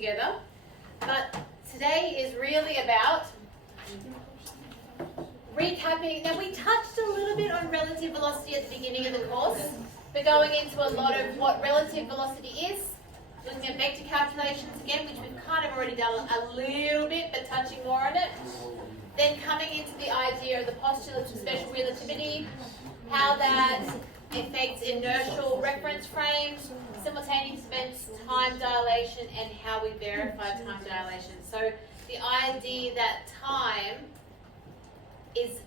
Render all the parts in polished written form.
together. But today is really about recapping. Now, we touched a little bit on relative velocity at the beginning of the course, but going into a lot of what relative velocity is, looking at vector calculations again, which we've kind of already done a little bit, but touching more on it. Then coming into the idea of the postulates of special relativity, how that affects inertial reference frames, simultaneous events, time dilation, and how we verify time dilation. So the idea that time is,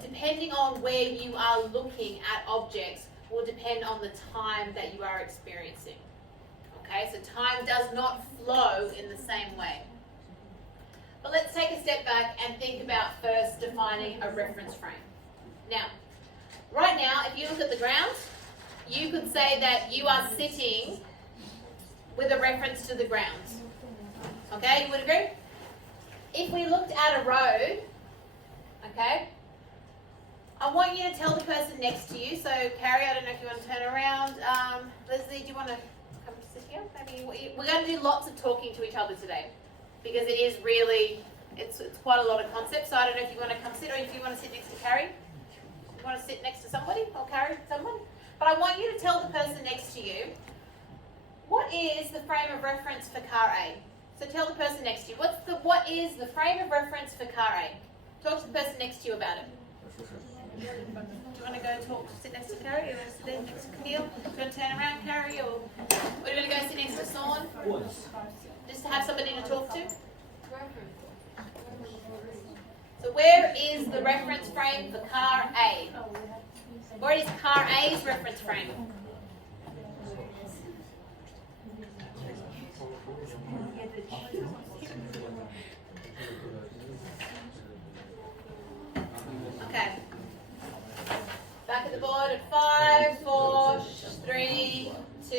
depending on where you are looking at objects, will depend on the time that you are experiencing. Okay, so time does not flow in the same way. But let's take a step back and think about first defining a reference frame. Now, right now, if you look at the ground, you could say that you are sitting with a reference to the ground. Okay, you would agree? If we looked at a road, okay, I want you to tell the person next to you. So, Carrie, I don't know if you want to turn around. Leslie, do you want to come sit here? Maybe we're going to do lots of talking to each other today, because it is really, it's quite a lot of concepts. So I don't know if you want to come sit, or if you want to sit next to Carrie. You want to sit next to somebody, or carry someone? But I want you to tell the person next to you, what is the frame of reference for car A? So tell the person next to you, what is the frame of reference for car A? Talk to the person next to you about it. Do you want to go sit next to Carrie, or sit there next to Camille? Do you want to turn around, Carrie, or do you want to go sit next to Sean? Just to have somebody to talk to? So where is the reference frame for car A? Where is car A's reference frame? Okay. Back at the board at 5, 4, 3, 2,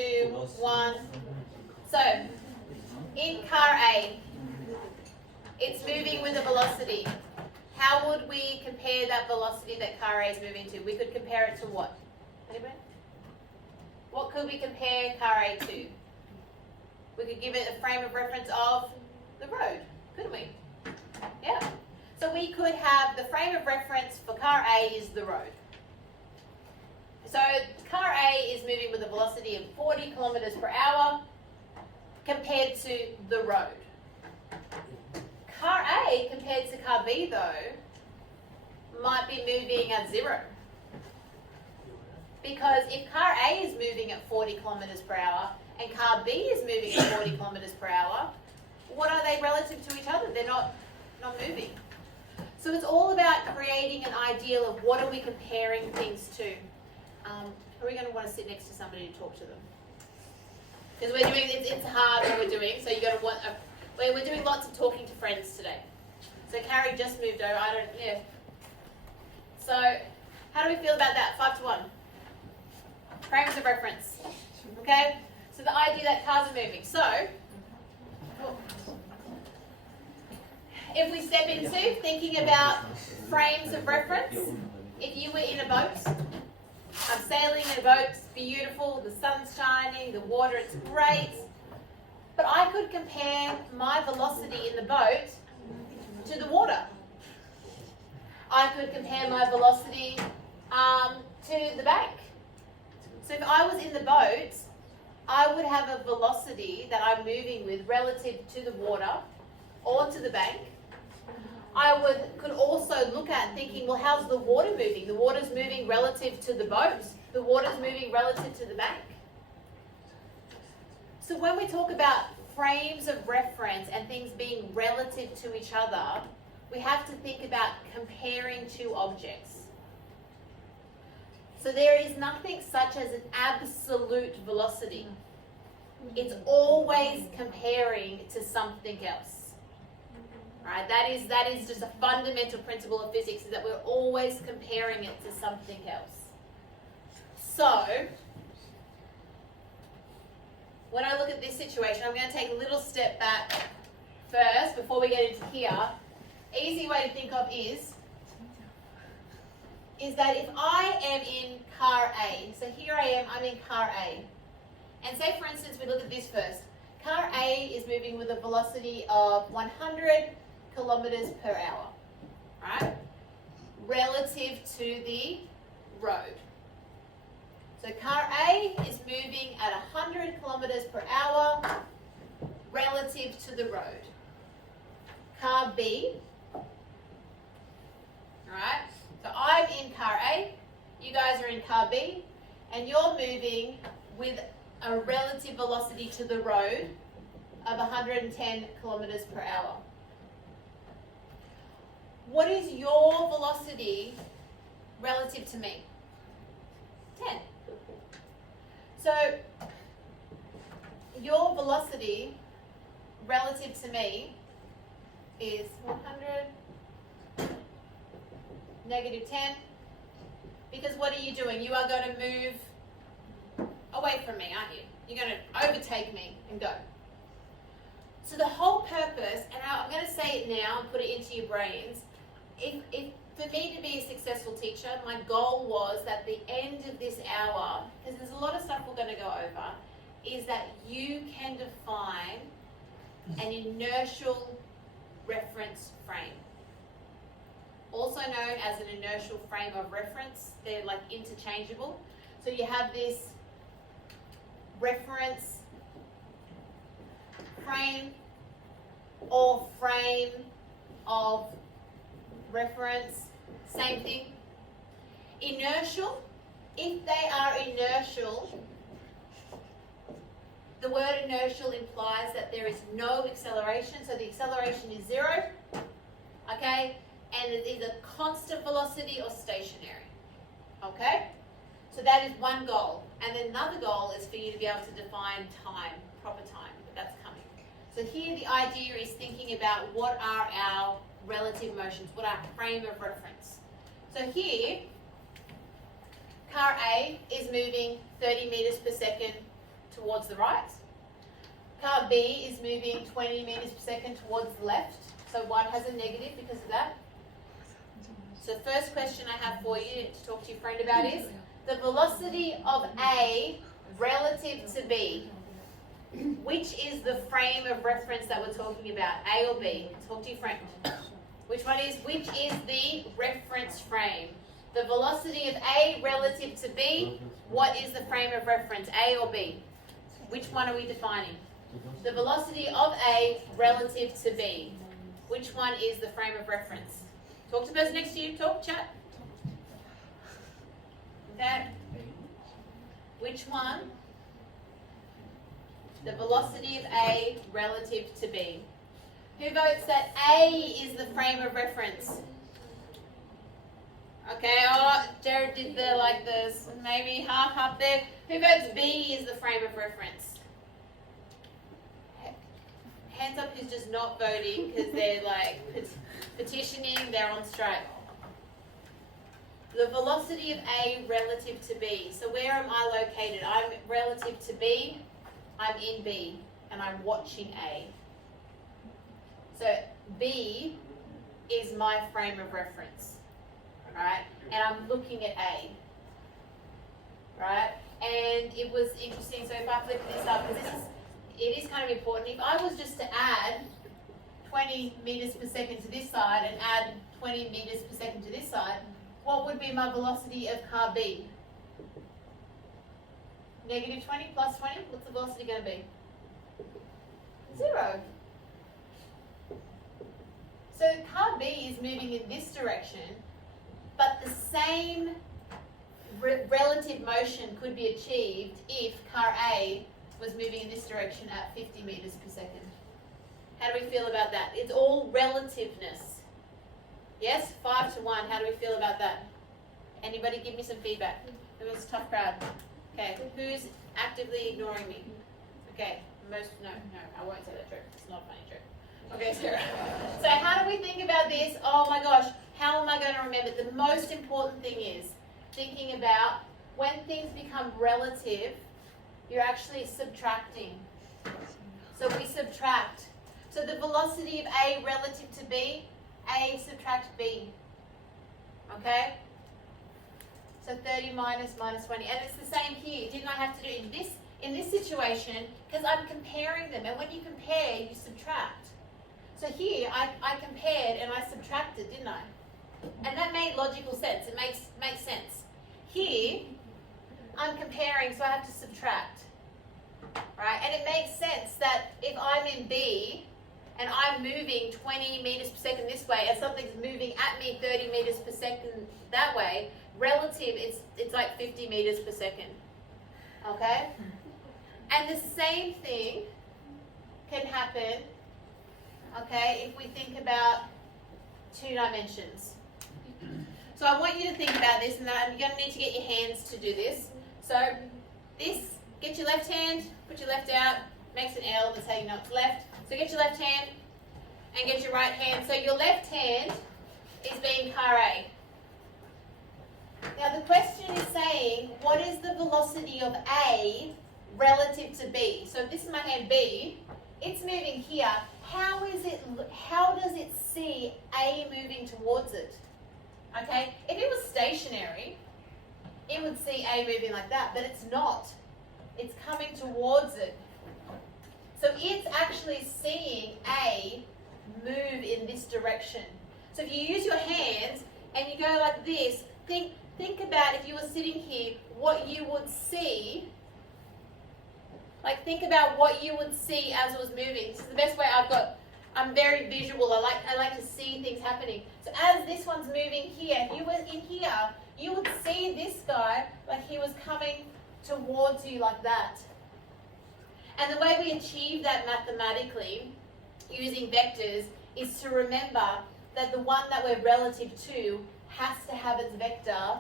1. So, in car A, it's moving with a velocity. How would we compare that velocity that car A is moving to? We could compare it to what? Anybody? What could we compare car A to? We could give it a frame of reference of the road, couldn't we? Yeah. So we could have the frame of reference for car A is the road. So car A is moving with a velocity of 40 kilometers per hour compared to the road. Car A compared to car B, though, might be moving at 0. Because if car A is moving at 40 kilometers per hour and car B is moving at 40 kilometers per hour, what are they relative to each other? They're not moving. So it's all about creating an ideal of what are we comparing things to. Are we going to want to sit next to somebody to talk to them? Because we're doing, it's hard what we're doing, so you've got to want we're doing lots of talking to friends today. So Carrie just moved over, So, how do we feel about that? 5 to 1. Frames of reference. Okay? So the idea that cars are moving. So, if we step into thinking about frames of reference, if you were in a boat, I'm sailing in a boat, it's beautiful, the sun's shining, the water, it's great. But I could compare my velocity in the boat to the water. I could compare my velocity to the bank. So if I was in the boat, I would have a velocity that I'm moving with relative to the water or to the bank. I could also look at thinking, well, how's the water moving? The water's moving relative to the boat. The water's moving relative to the bank. So when we talk about frames of reference and things being relative to each other, we have to think about comparing two objects. So there is nothing such as an absolute velocity. It's always comparing to something else. Right? That is just a fundamental principle of physics, is that we're always comparing it to something else. So, when I look at this situation, I'm going to take a little step back first before we get into here. Easy way to think of is that if I am in car A, so here I am, I'm in car A. And say, for instance, we look at this first. car A is moving with a velocity of 100 kilometers per hour, right? Relative to the road. So car A is moving at 100 kilometers per hour relative to the road. Car B, alright, so I'm in car A, you guys are in car B, and you're moving with a relative velocity to the road of 110 kilometers per hour. What is your velocity relative to me? 10. So your velocity relative to me is 100 negative 10, because what are you doing? You are going to move away from me, aren't you? You're going to overtake me and go. So the whole purpose, and I'm going to say it now and put it into your brains, if for me to be a successful teacher, my goal was that the end of this hour, because there's a lot of stuff we're going to go over, is that you can define an inertial reference frame. Also known as an inertial frame of reference. They're like interchangeable. So you have this reference frame or frame of reference, same thing. Inertial, if they are inertial, the word inertial implies that there is no acceleration, so the acceleration is 0, okay? And it's either constant velocity or stationary, okay? So that is one goal. And then another goal is for you to be able to define time, proper time, but that's coming. So here the idea is thinking about what are our relative motions, what are our frame of reference. So here, car A is moving 30 meters per second towards the right. Car B is moving 20 meters per second towards the left. So one has a negative because of that. So the first question I have for you to talk to your friend about is the velocity of A relative to B. Which is the frame of reference that we're talking about, A or B? Talk to your friend. Which is the reference frame? The velocity of A relative to B, what is the frame of reference, A or B? Which one are we defining? The velocity of A relative to B. Which one is the frame of reference? Talk to the person next to you, talk, chat. Okay. Which one? The velocity of A relative to B. Who votes that A is the frame of reference? Okay, oh, Jared did maybe half there. Who votes B is the frame of reference? Hands up who's just not voting because they're like petitioning, they're on strike. The velocity of A relative to B. So where am I located? I'm relative to B, I'm in B, and I'm watching A. So B is my frame of reference, right? And I'm looking at A, right? And it was interesting, so if I flip this up, because it is kind of important. If I was just to add 20 meters per second to this side and add 20 meters per second to this side, what would be my velocity of car B? Negative 20 plus 20, what's the velocity going to be? 0. So car B is moving in this direction, but the same relative motion could be achieved if car A was moving in this direction at 50 meters per second. How do we feel about that? It's all relativeness. Yes? 5 to 1. How do we feel about that? Anybody give me some feedback? It was a tough crowd. Okay. Who's actively ignoring me? Okay. No, I won't say that joke. It's not a funny joke. Okay, Sarah. So how do we think about this? Oh my gosh, how am I going to remember? The most important thing is thinking about when things become relative, you're actually subtracting. So we subtract. So the velocity of A relative to B, A subtract B. Okay? So 30 minus 20. And it's the same here. Didn't I have to do it in this? in this situation, because I'm comparing them, and when you compare, you subtract. So here, I compared and I subtracted, didn't I? And that made logical sense. It makes sense. Here, I'm comparing, so I have to subtract. Right? And it makes sense that if I'm in B, and I'm moving 20 meters per second this way, and something's moving at me 30 meters per second that way, relative, it's like 50 meters per second. Okay? And the same thing can happen, okay, if we think about 2 dimensions. So I want you to think about this, and you're going to need to get your hands to do this. So this, get your left hand, put your left out, makes an L, that's how you know it's left. So get your left hand and get your right hand. So your left hand is being carré. Now the question is saying, what is the velocity of A relative to B? So if this is my hand B, it's moving here. How does it see A moving towards it? Okay, if it was stationary, it would see A moving like that, but it's not. It's coming towards it. So it's actually seeing A move in this direction. So if you use your hands and you go like this, think about if you were sitting here, what you would see. Like think about what you would see as it was moving. This is the best way I'm very visual. I like to see things happening. So as this one's moving here, if you were in here, you would see this guy like he was coming towards you like that. And the way we achieve that mathematically using vectors is to remember that the one that we're relative to has to have its vector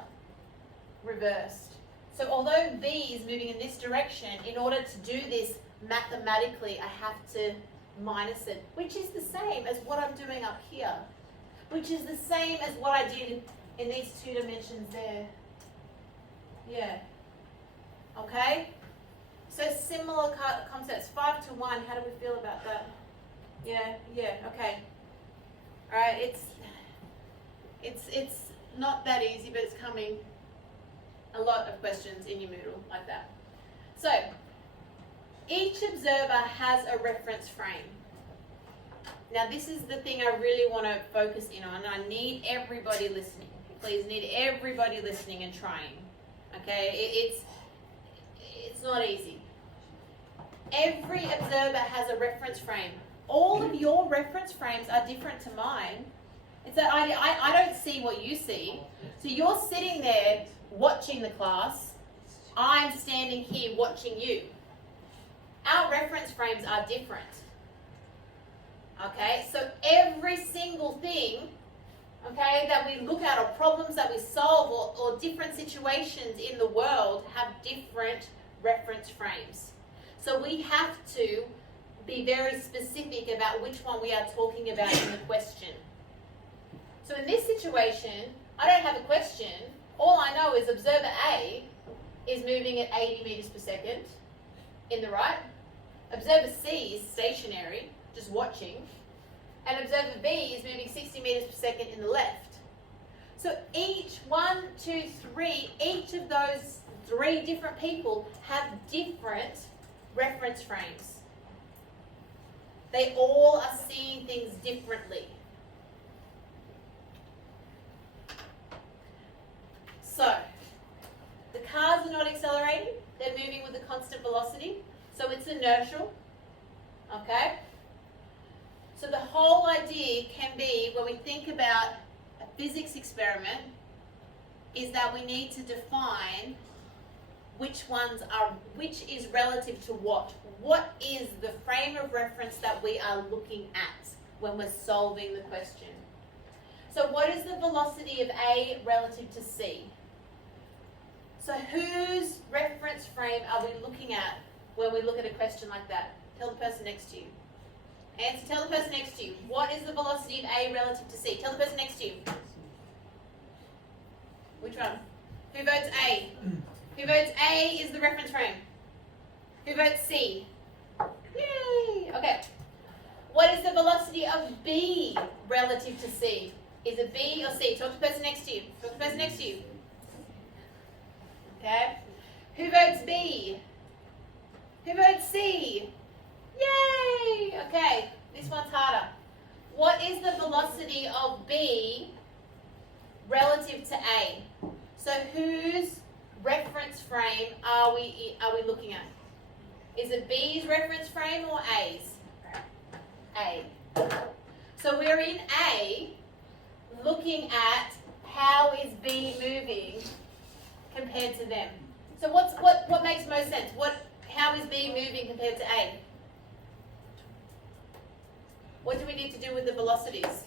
reversed. So although B is moving in this direction, in order to do this mathematically, I have to minus it, which is the same as what I'm doing up here, which is the same as what I did in these 2 dimensions there. Yeah. Okay? So similar concepts. 5 to 1, how do we feel about that? Yeah, okay. Alright, it's not that easy, but it's coming. A lot of questions in your Moodle like that. So, each observer has a reference frame. Now this is the thing I really want to focus in on. I need everybody listening. Please, need everybody listening and trying. Okay, it's not easy. Every observer has a reference frame. All of your reference frames are different to mine. It's that I don't see what you see. So you're sitting there watching the class. I'm standing here watching you. Our reference frames are different. Okay, so every single thing, okay, that we look at, or problems that we solve, or different situations in the world have different reference frames. So we have to be very specific about which one we are talking about in the question. So in this situation, I don't have a question. All I know is observer A is moving at 80 meters per second in the right. Observer C is stationary, just watching. And observer B is moving 60 meters per second in the left. So each of those 3 different people have different reference frames. They all are seeing things differently. So, the cars are not accelerating, they're moving with a constant velocity, so it's inertial, okay? So the whole idea can be, when we think about a physics experiment, is that we need to define which is relative to what. What is the frame of reference that we are looking at when we're solving the question? So what is the velocity of A relative to C? So whose reference frame are we looking at when we look at a question like that? Tell the person next to you. Answer, tell the person next to you. What is the velocity of A relative to C? Tell the person next to you. Which one? Who votes A? Who votes A is the reference frame? Who votes C? Yay! Okay. What is the velocity of B relative to C? Is it B or C? Talk to the person next to you. Talk to the person next to you. Okay. Who votes B? Who votes C? Yay! Okay, this one's harder. What is the velocity of B relative to A? So whose reference frame are we looking at? Is it B's reference frame or A's? A. So we're in A, looking at how is B moving compared to them. So what makes most sense? How is B moving compared to A? What do we need to do with the velocities?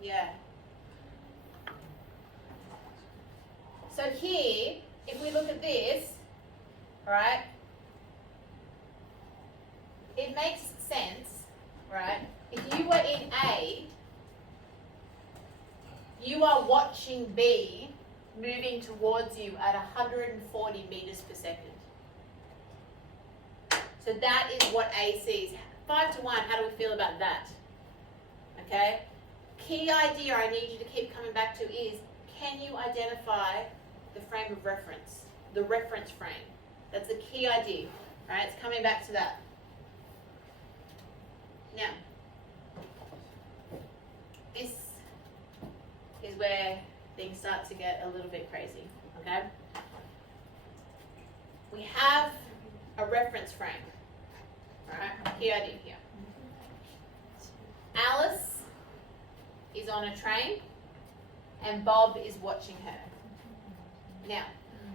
Yeah. So here, if we look at this, right, it makes sense, right? If you were in A, you are watching B moving towards you at 140 meters per second. So that is what A sees. 5 to 1, how do we feel about that? Okay? Key idea I need you to keep coming back to is, can you identify the frame of reference? The reference frame. That's the key idea. Right? It's coming back to that. Now, this is where things start to get a little bit crazy. Okay? We have a reference frame. Alright, key idea here. Alice is on a train and Bob is watching her. Now,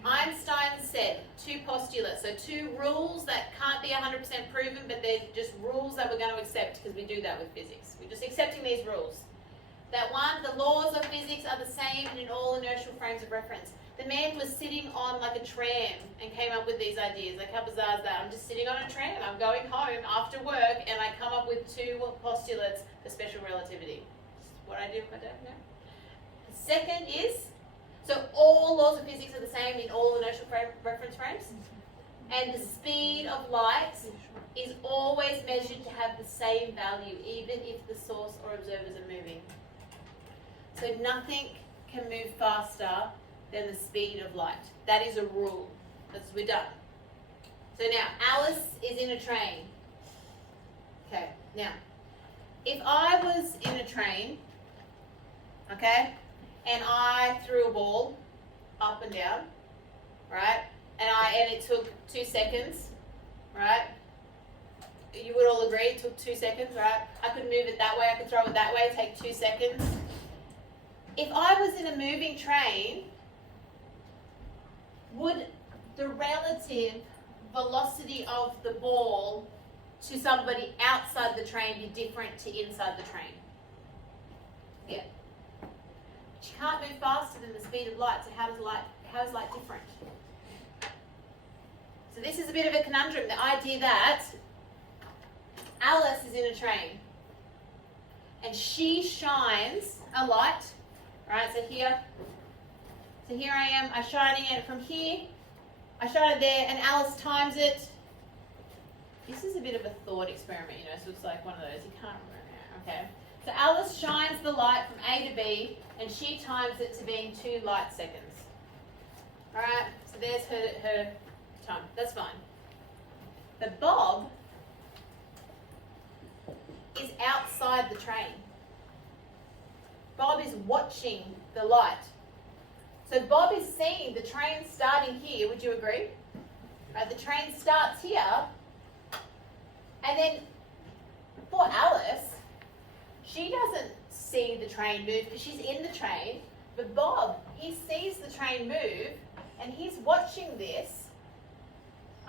Einstein said 2 postulates, so 2 rules that can't be 100% proven, but they're just rules that we're going to accept because we do that with physics. We're just accepting these rules. That one, the laws of physics are the same in all inertial frames of reference. The man was sitting on like a tram and came up with these ideas. Like, how bizarre is that? I'm just sitting on a tram, I'm going home after work, and I come up with 2 postulates for special relativity. That's what I do with my day now. The second is, so all laws of physics are the same in all inertial reference frames, and the speed of light is always measured to have the same value, even if the source or observers are moving. So nothing can move faster than the speed of light. That is a rule. We're done. So now, Alice is in a train. Okay, now, if I was in a train, okay, and I threw a ball up and down, right, and it took 2 seconds, right, you would all agree it took 2 seconds, right? I could move it that way, I could throw it that way, take 2 seconds. If I was in a moving train, would the relative velocity of the ball to somebody outside the train be different to inside the train? Yeah. But you can't move faster than the speed of light, so how is light different? So this is a bit of a conundrum, the idea that Alice is in a train and she shines a light, right? So here I am, I'm shining it from here, I shine it there, and Alice times it. This is a bit of a thought experiment, so it's like one of those, you can't remember. Okay, so Alice shines the light from A to B, and she times it to being 2 light seconds. Alright, so there's her time, that's fine. But Bob is outside the train. Bob is watching the light. So Bob is seeing the train starting here, would you agree? Right, the train starts here, and then for Alice, she doesn't see the train move because she's in the train, but Bob, he sees the train move, and he's watching this,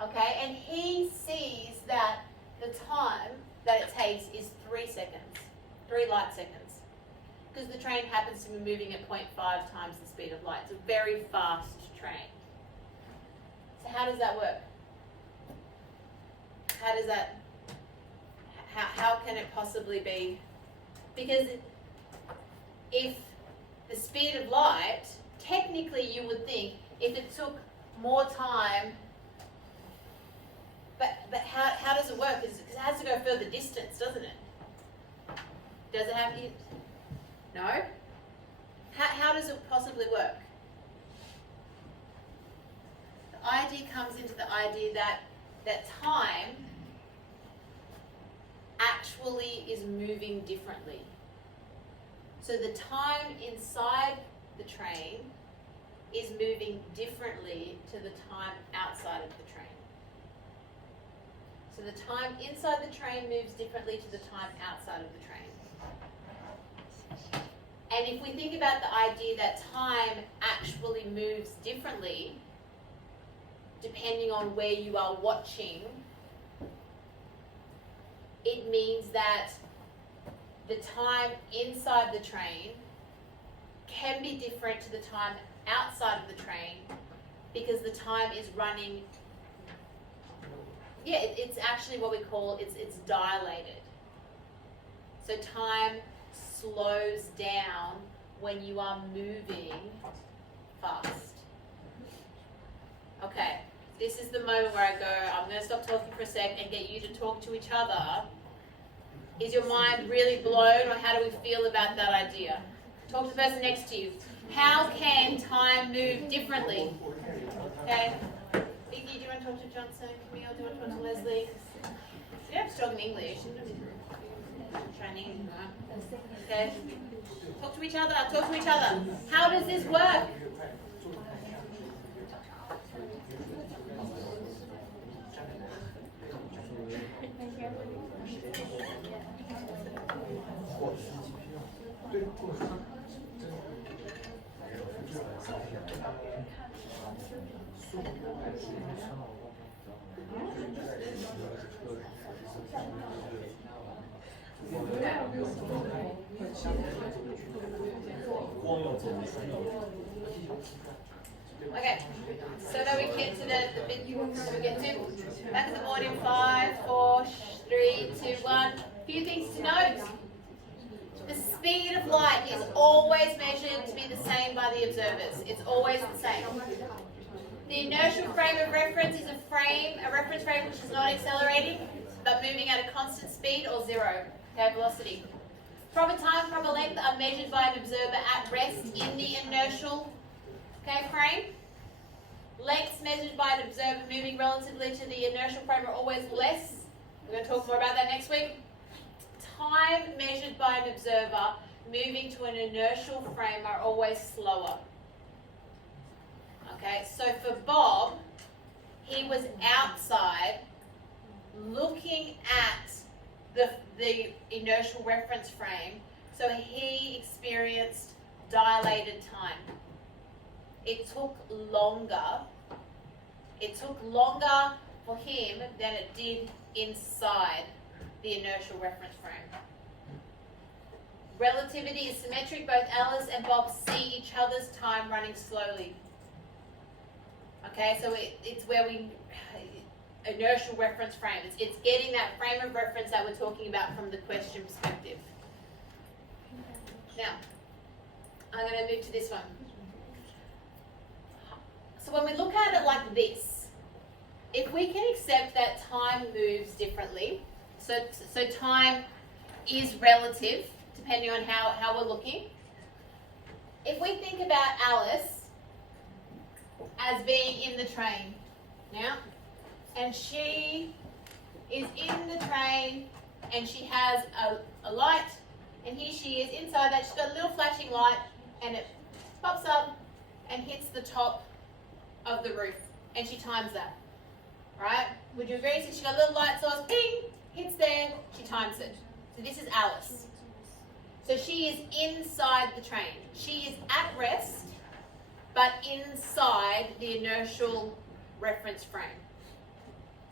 okay, and he sees that the time that it takes is 3 seconds, 3 light seconds. Because the train happens to be moving at 0.5 times the speed of light. It's a very fast train. So how does that work? How can it possibly be? Because if the speed of light, technically you would think if it took more time, but how does it work? Because it has to go further distance, doesn't it? Does it have... No? How does it possibly work? The idea comes into the idea that time actually is moving differently. So the time inside the train is moving differently to the time outside of the train. So the time inside the train moves differently to the time outside of the train. And if we think about the idea that time actually moves differently, depending on where you are watching, it means that the time inside the train can be different to the time outside of the train because the time is running, it's actually what we call, it's dilated. So time slows down when you are moving fast. Okay, this is the moment where I go, I'm going to stop talking for a sec and get you to talk to each other. Is your mind really blown, or how do we feel about that idea? Talk to the person next to you. How can time move differently? Okay. Vicky, do you want to talk to Johnson? Camille, do you want to talk to Leslie? You don't have to talk in English. Chinese, right? Okay. Talk to each other. Talk to each other. How does this work? Okay, so that we get to the bit you want to get to. Back at the board in 5, 4, 3, 2, 1. A few things to note. The speed of light is always measured to be the same by the observers. It's always the same. The inertial frame of reference is a reference frame which is not accelerating, but moving at a constant speed or zero, okay, velocity. Proper time, proper length are measured by an observer at rest in the inertial, okay, frame. Lengths measured by an observer moving relatively to the inertial frame are always less. We're going to talk more about that next week. Time measured by an observer moving to an inertial frame are always slower. Okay, so for Bob, he was outside looking at the inertial reference frame, so he experienced dilated time. It took longer for him than it did inside the inertial reference frame. Relativity is symmetric. Both Alice and Bob see each other's time running slowly. Okay, so it's where inertial reference frame. It's getting that frame of reference that we're talking about from the question perspective. Now, I'm going to move to this one. So when we look at it like this, if we can accept that time moves differently, so time is relative depending on how we're looking. If we think about Alice as being in the train now, and she is in the train and she has a light, and here she is inside that. She's got a little flashing light and it pops up and hits the top of the roof, and she times that. Right? Would you agree? So she's got a little light source, ping, hits there, she times it. So this is Alice. So she is inside the train. She is at rest, but inside the inertial reference frame.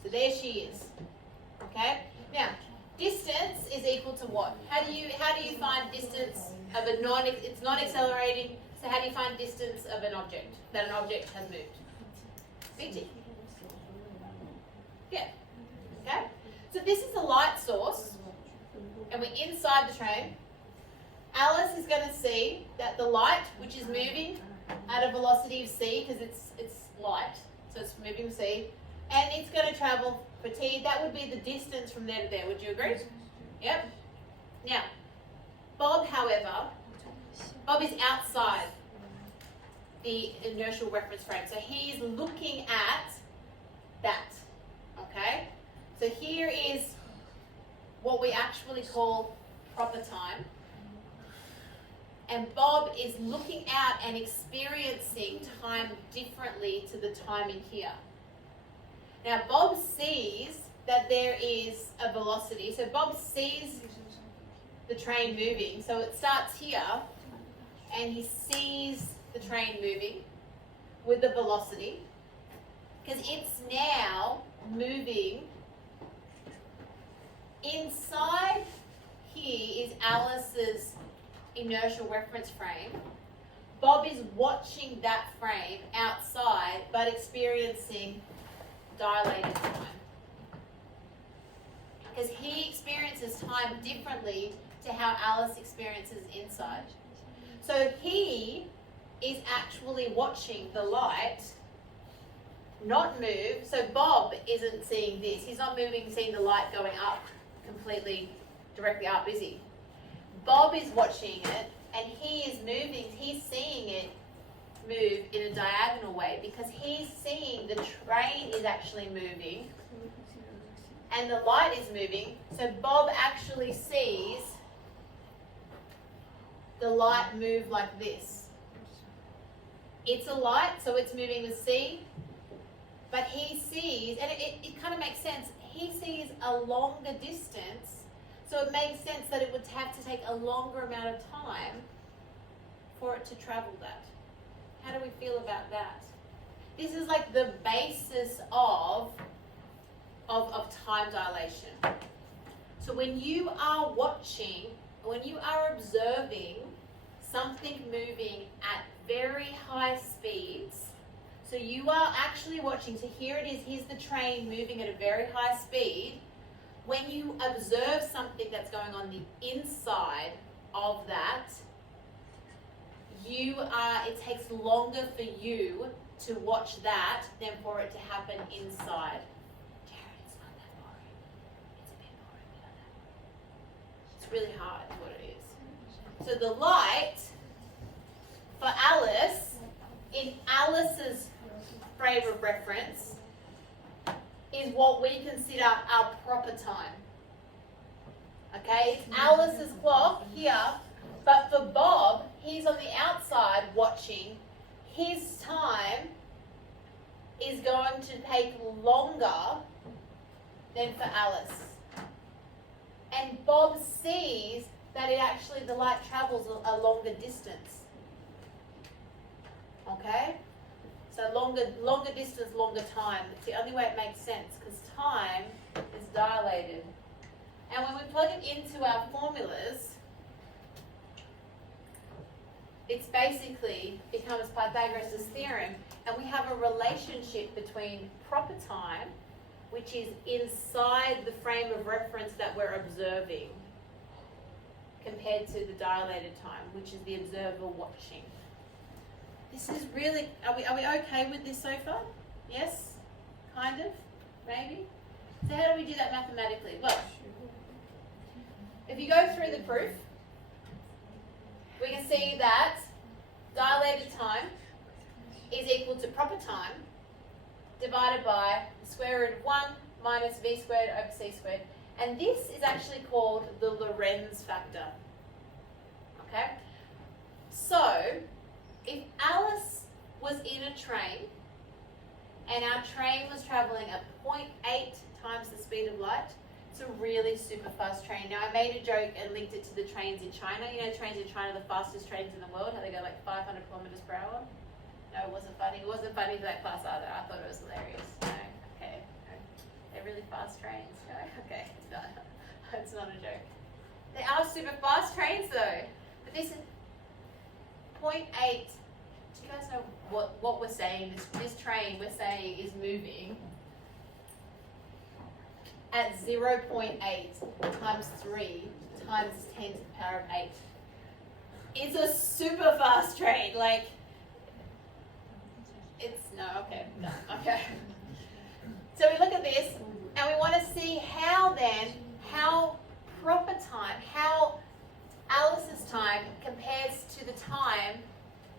So there she is. Okay? Now, distance is equal to what? How do you find distance of a it's not accelerating, so how do you find distance of an object, that an object has moved? BT. Yeah. Okay? So this is the light source, and we're inside the train. Alice is going to see that the light, which is moving at a velocity of c, because it's light, so it's moving with c, and it's going to travel for t. That would be the distance from there to there. Would you agree? Yep. Now, Bob, however, Bob is outside. the inertial reference frame. So he's looking at that, okay? So here is what we actually call proper time. And Bob is looking out and experiencing time differently to the time in here. Now Bob sees that there is a velocity. So Bob sees the train moving. So it starts here and he sees the train moving with the velocity because it's now moving. Inside here is Alice's inertial reference frame. Bob is watching that frame outside but experiencing dilated time because he experiences time differently to how Alice experiences inside. So he is actually watching the light not move. So Bob isn't seeing this. He's not moving, seeing the light going up completely directly up, is he? Bob is watching it and he is moving. He's seeing it move in a diagonal way because he's seeing the train is actually moving and the light is moving. So Bob actually sees the light move like this. It's a light, so it's moving with C, but he sees, and it kind of makes sense, he sees a longer distance, so it makes sense that it would have to take a longer amount of time for it to travel that. How do we feel about that? This is like the basis of time dilation. So when you are watching, when you are observing something moving at very high speeds, so you are actually watching, so here it is, here's the train moving at a very high speed. When you observe something that's going on the inside of that, it takes longer for you to watch that than for it to happen inside. Jared, it's not that boring. It's a bit boring, you know that. It's really hard, is what it is. So the light for Alice, in Alice's frame of reference, is what we consider our proper time. Okay, it's Alice's clock here, but for Bob, he's on the outside watching. His time is going to take longer than for Alice. And Bob sees that it actually, the light travels a longer distance. Okay? So longer distance, longer time. It's the only way it makes sense because time is dilated. And when we plug it into our formulas, it's basically becomes Pythagoras' theorem, and we have a relationship between proper time, which is inside the frame of reference that we're observing, compared to the dilated time, which is the observer watching. This is really, are we okay with this so far? Yes? Kind of? Maybe? So how do we do that mathematically? Well, if you go through the proof, we can see that dilated time is equal to proper time divided by the square root of 1 minus v squared over c squared. And this is actually called the Lorentz factor. Okay? So, if Alice was in a train and our train was travelling at 0.8 times the speed of light, it's a really super fast train. Now, I made a joke and linked it to the trains in China. You know, trains in China are the fastest trains in the world, how they go like 500 kilometers per hour. No, it wasn't funny. It wasn't funny for that class either. I thought it was hilarious. No, okay. No. They're really fast trains. No, okay, it's not. It's not a joke. They are super fast trains though. But this is 0.8. Do you guys know what we're saying? This train we're saying is moving at 0.8 times 3 times 10 to the power of 8. It's a super fast train. Like, it's, no, okay, no, okay. So we look at this and we want to see how proper time, how Alice's time compares to the time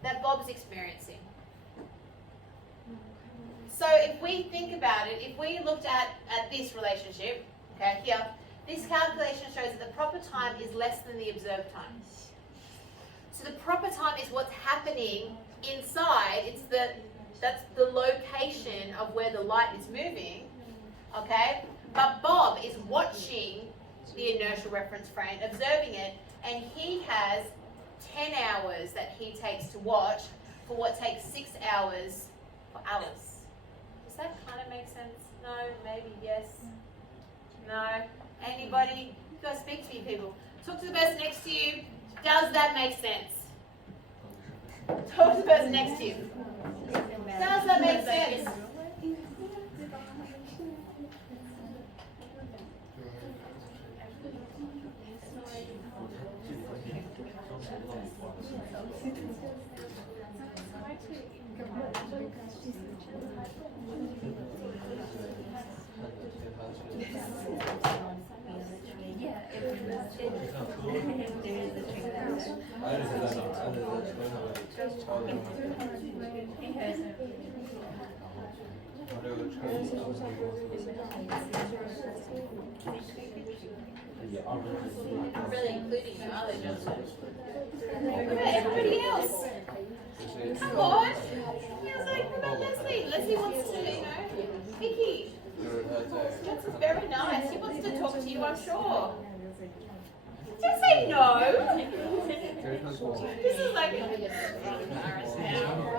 that Bob's experiencing. So if we think about it, if we looked at this relationship, okay, here, this calculation shows that the proper time is less than the observed time. So the proper time is what's happening inside. That's the location of where the light is moving, okay? But Bob is watching the inertial reference frame, observing it, and he has 10 hours that he takes to watch for what takes 6 hours for Alice. Does that kind of make sense? No? Maybe? Yes? No? Anybody? You gotta speak to you people. Talk to the person next to you. Does that make sense? Talk to the person next to you. Does that make sense? I'm really including you, are they, Johnson? What about everybody else? Come on. What about Leslie? Leslie wants to, Vicky. Johnson's very nice. He wants to talk to you, I'm sure. Don't say no. This is like embarrassed now.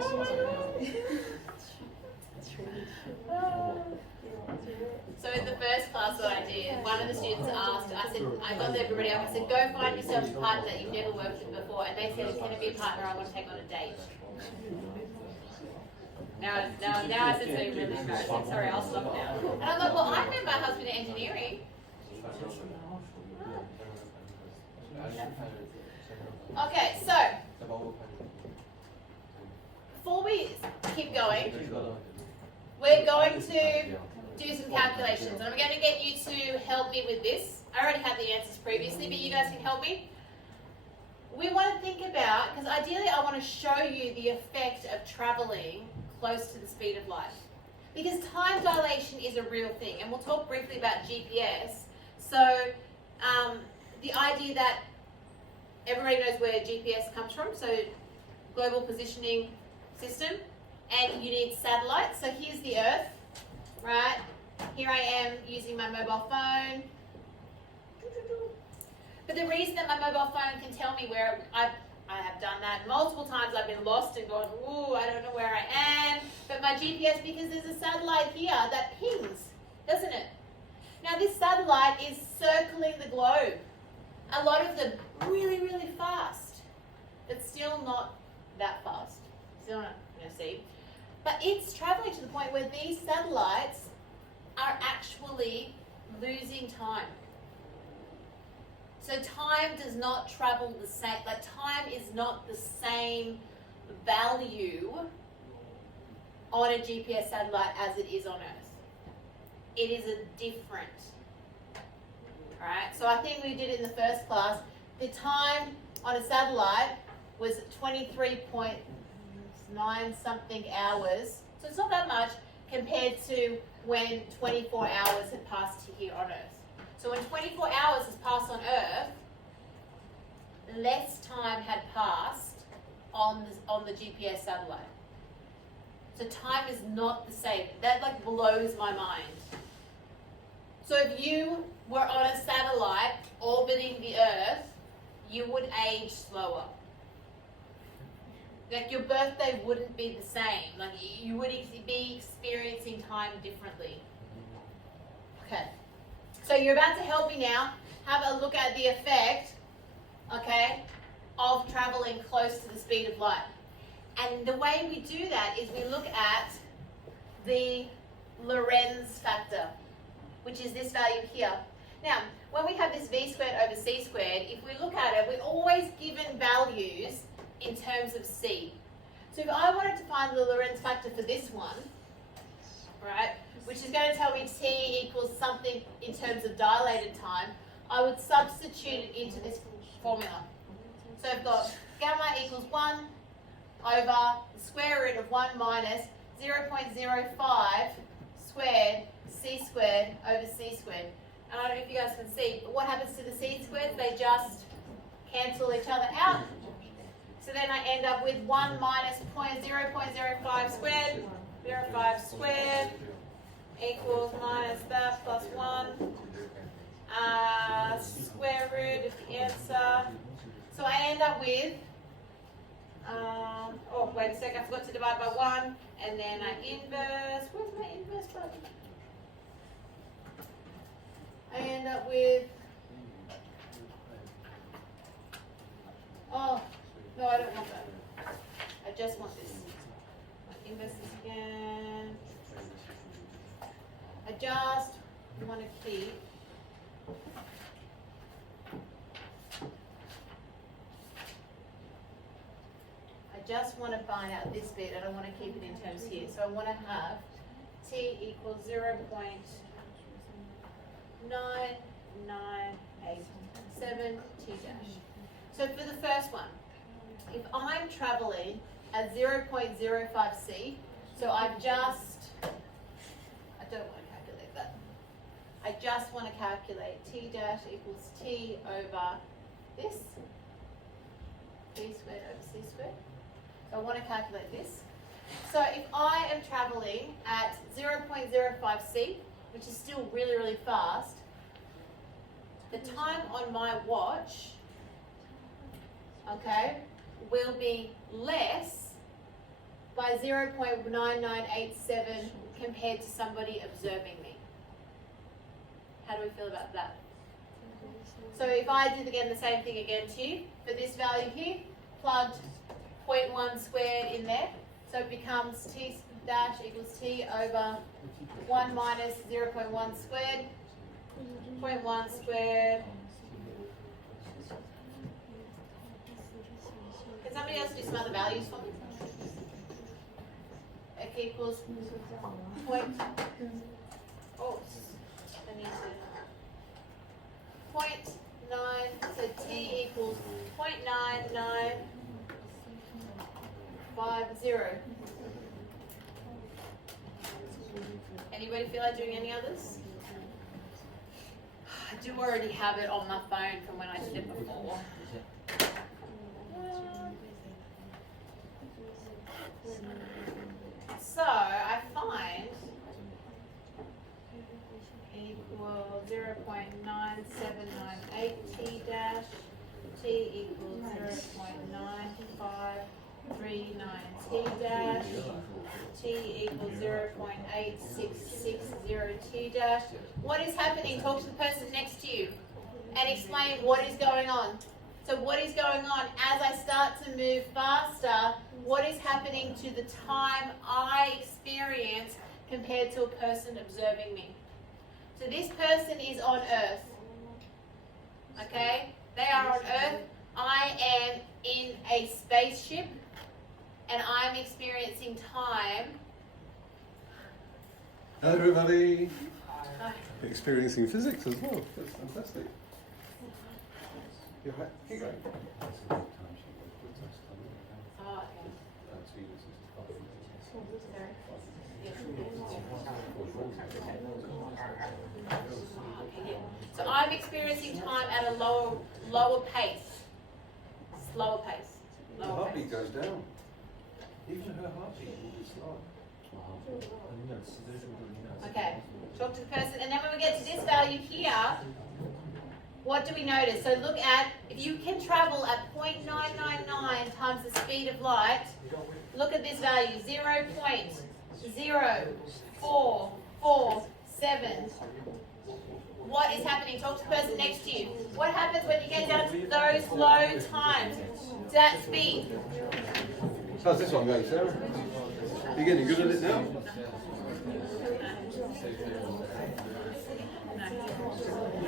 So in the first class what I did, one of the students asked, I got everybody up, I said, go find yourself a partner that you've never worked with before, and they said, can it be a partner I want to take on a date? Now I said something really embarrassing. Sorry, I'll stop now. And I'm like, well, I met my husband in engineering. Okay, so before we keep going, we're going to do some calculations. And I'm going to get you to help me with this. I already had the answers previously, but you guys can help me. We want to think about, because ideally I want to show you the effect of traveling close to the speed of light. Because time dilation is a real thing, and we'll talk briefly about GPS. So the idea that everybody knows where GPS comes from, so global positioning system, and you need satellites. So here's the Earth, right? Here I am using my mobile phone. But the reason that my mobile phone can tell me where I have done that multiple times. I've been lost and gone, ooh, I don't know where I am. But my GPS, because there's a satellite here that pings, doesn't it? Now this satellite is circling the globe. A lot of them really, really fast, but still not that fast. Still not, see. But it's traveling to the point where these satellites are actually losing time. So time does not travel the same, like time is not the same value on a GPS satellite as it is on Earth. It is a different. Alright, so I think we did it in the first class. The time on a satellite was 23.9 something hours. So it's not that much compared to when 24 hours had passed here on Earth. So when 24 hours has passed on Earth, less time had passed on the GPS satellite. So time is not the same. That like blows my mind. So if you were on a satellite orbiting the Earth, you would age slower. Like your birthday wouldn't be the same. Like you would be experiencing time differently. Okay. So you're about to help me now have a look at the effect, okay, of traveling close to the speed of light. And the way we do that is we look at the Lorentz factor, which is this value here. Now, when we have this v squared over c squared, if we look at it, we're always given values in terms of c. So if I wanted to find the Lorentz factor for this one, right, which is going to tell me t equals something in terms of dilated time, I would substitute it into this formula. So I've got gamma equals 1 over the square root of 1 minus 0.05 squared c squared over c squared. And I don't know if you guys can see, but what happens to the c squares? They just cancel each other out. So then I end up with 1 minus 0.05 squared, 0.5 squared equals minus that plus 1 square root of the answer. So I end up with, oh wait a second, I forgot to divide by 1, and then I inverse, where's my inverse button? I end up with, oh, no, I don't want that. I just want this. Inverse this again. I just want to keep find out this bit. I don't want to keep it in terms here. So I want to have t equals 0.9987 t dash. So for the first one, if I'm traveling at 0.05c, so I don't want to calculate that. I just want to calculate t dash equals t over this, b squared over c squared. So I want to calculate this. So if I am traveling at 0.05c, which is still really, really fast, the time on my watch, okay, will be less by 0.9987 compared to somebody observing me. How do we feel about that? So if I did again the same thing again to you, for this value here, plugged 0.1 squared in there, so it becomes t dash equals t over 1 minus 0.1 squared, 0.1 squared. Can somebody else do some other values for me? X equals point. Oh, I need to. 0.9. So t equals 0.9950. Anybody feel like doing any others? I do already have it on my phone from when I did it before. So I find equal 0.9798 t dash, t equals 0.9539 t dash, t equals 0.8660 t dash. What is happening? Talk to the person next to you and explain what is going on. So what is going on as I start to move faster? What is happening to the time I experience compared to a person observing me? So this person is on Earth. Okay? They are on Earth. I am in a spaceship and I'm experiencing time. Hello everybody. Hi. Experiencing physics as well. That's fantastic. Keep going. Oh, okay. So I'm experiencing time at a lower pace. Slower pace. The heartbeat goes down. Even her heartbeat will be slow. Okay. Talk to the person, and then when we get to this value here, what do we notice? So look at, if you can travel at 0.999 times the speed of light, look at this value, 0.0447. What is happening? Talk to the person next to you. What happens when you get down to those low times, to that speed? How's this one going, Sarah? You getting good at it now?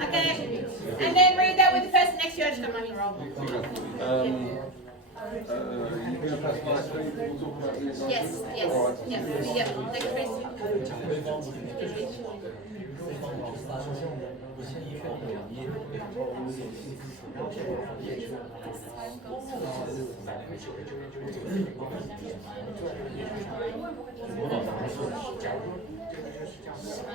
Okay, and then read that with the person next to you. I just got money wrong. You going to pass my screen? We'll talk about this. Yes. Next question.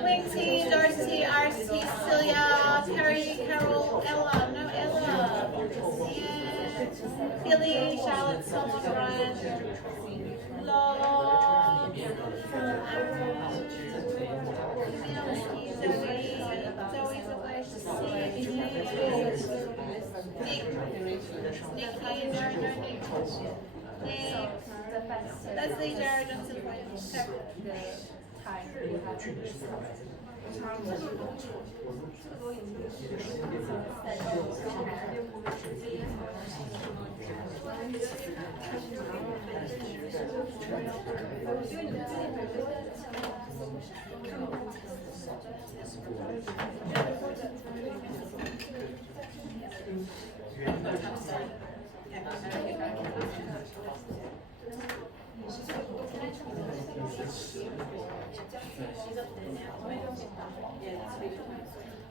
Wincy, Darcy, RC, Cecilia, Terry, Carol, Ella, no Ella, yeah, Billy, Charlotte, Solomon, Ryan, Lola, Zoe's a place to see, Nikki, Jared, no Nick, Leslie, Jared, Johnson,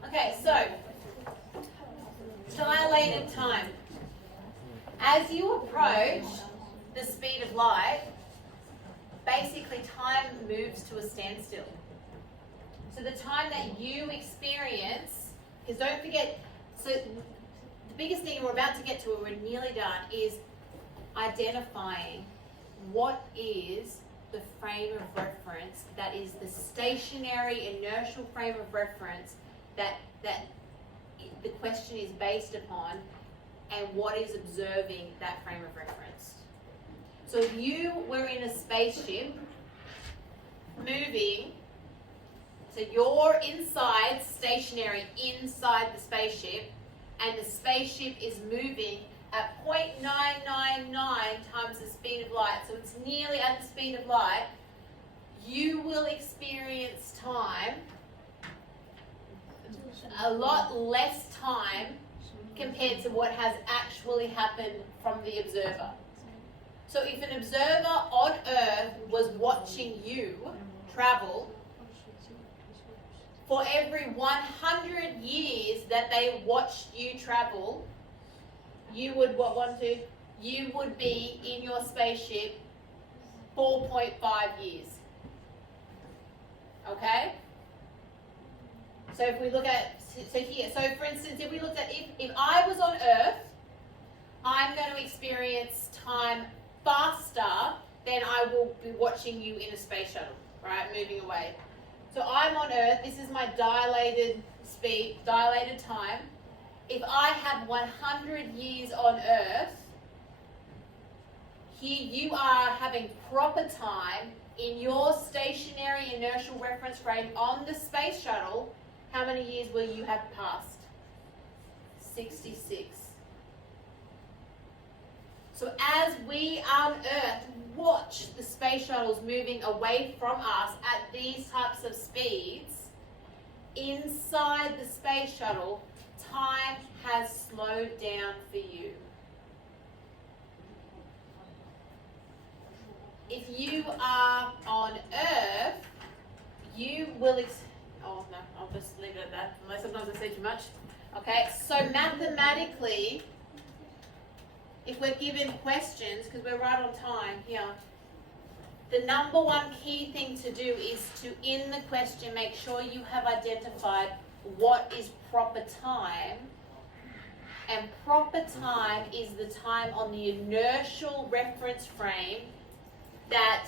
Okay, so dilated time. As you approach the speed of light, basically time moves to a standstill. So the time that you experience, because don't forget, so the biggest thing we're about to get to, we're nearly done, is identifying what is the frame of reference that is the stationary inertial frame of reference that the question is based upon, and what is observing that frame of reference. So if you were in a spaceship moving, so you're inside, stationary inside the spaceship, and the spaceship is moving at 0.999 times the speed of light, so it's nearly at the speed of light, you will experience time, a lot less time compared to what has actually happened from the observer. So if an observer on Earth was watching you travel, for every 100 years that they watched you travel, you would you would be in your spaceship 4.5 years. Okay? So if we look at, so here, so for instance, if we looked at, if I was on Earth, I'm going to experience time faster than I will be watching you in a space shuttle, right, moving away. So I'm on Earth, this is my dilated speed, dilated time. If I have 100 years on Earth, here you are having proper time in your stationary inertial reference frame on the space shuttle. How many years will you have passed? 66. So as we on Earth watch the space shuttles moving away from us at these types of speeds, inside the space shuttle, time has slowed down for you. If you are on Earth, you will oh no, I'll just leave it at that, unless sometimes I say too much. Okay, so mathematically, if we're given questions, because we're right on time here, the number one key thing to do is to, in the question, make sure you have identified what is proper time. And proper time is the time on the inertial reference frame that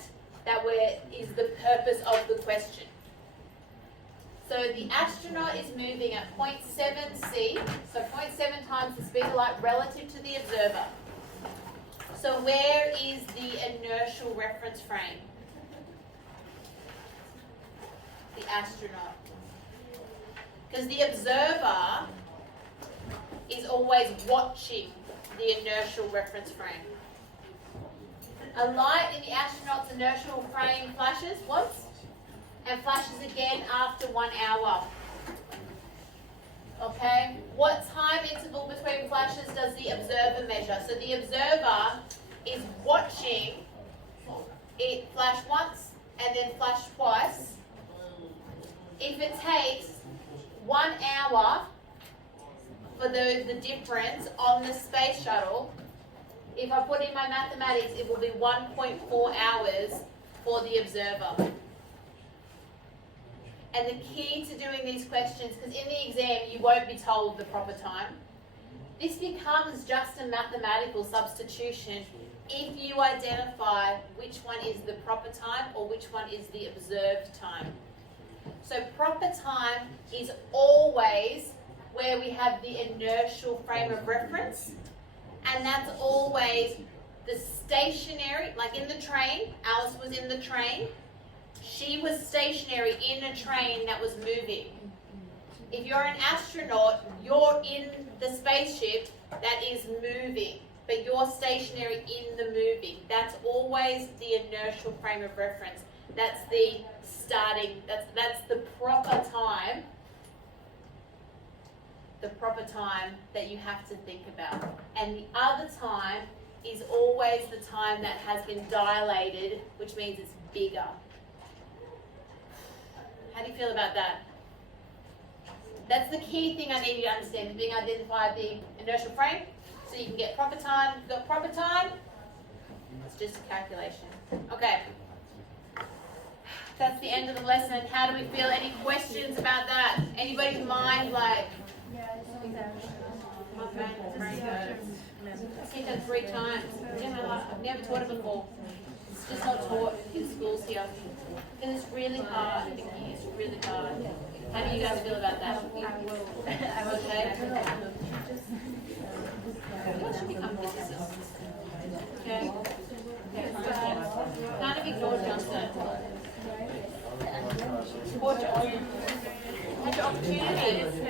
is the purpose of the question. So the astronaut is moving at 0.7 c, so 0.7 times the speed of light relative to the observer. So where is the inertial reference frame? The astronaut. Because the observer is always watching the inertial reference frame. A light in the astronaut's inertial frame flashes once and flashes again after 1 hour. Okay, what time interval between flashes does the observer measure? So the observer is watching it flash once and then flash twice. If it takes 1 hour for the difference on the space shuttle. If I put in my mathematics, it will be 1.4 hours for the observer. And the key to doing these questions, because in the exam you won't be told the proper time, this becomes just a mathematical substitution if you identify which one is the proper time or which one is the observed time. So proper time is always where we have the inertial frame of reference, and that's always the stationary, like in the train. Alice was in the train. She was stationary in a train that was moving. If you're an astronaut, you're in the spaceship that is moving, but you're stationary in the moving. That's always the inertial frame of reference. That's the starting, that's the proper time that you have to think about. And the other time is always the time that has been dilated, which means it's bigger. How do you feel about that? That's the key thing I need you to understand, is being identified the inertial frame, so you can get proper time. If you've got proper time, it's just a calculation. Okay. That's the end of the lesson. How do we feel? Any questions about that? Anybody's mind like? Okay. I think that's 3 times. I've never taught it before. It's just not taught in schools here. And it's really hard. It's really hard. How do you guys feel about that? I will. Okay. You should become physicists. Okay. Kind of ignore Johnson. Had your opportunity.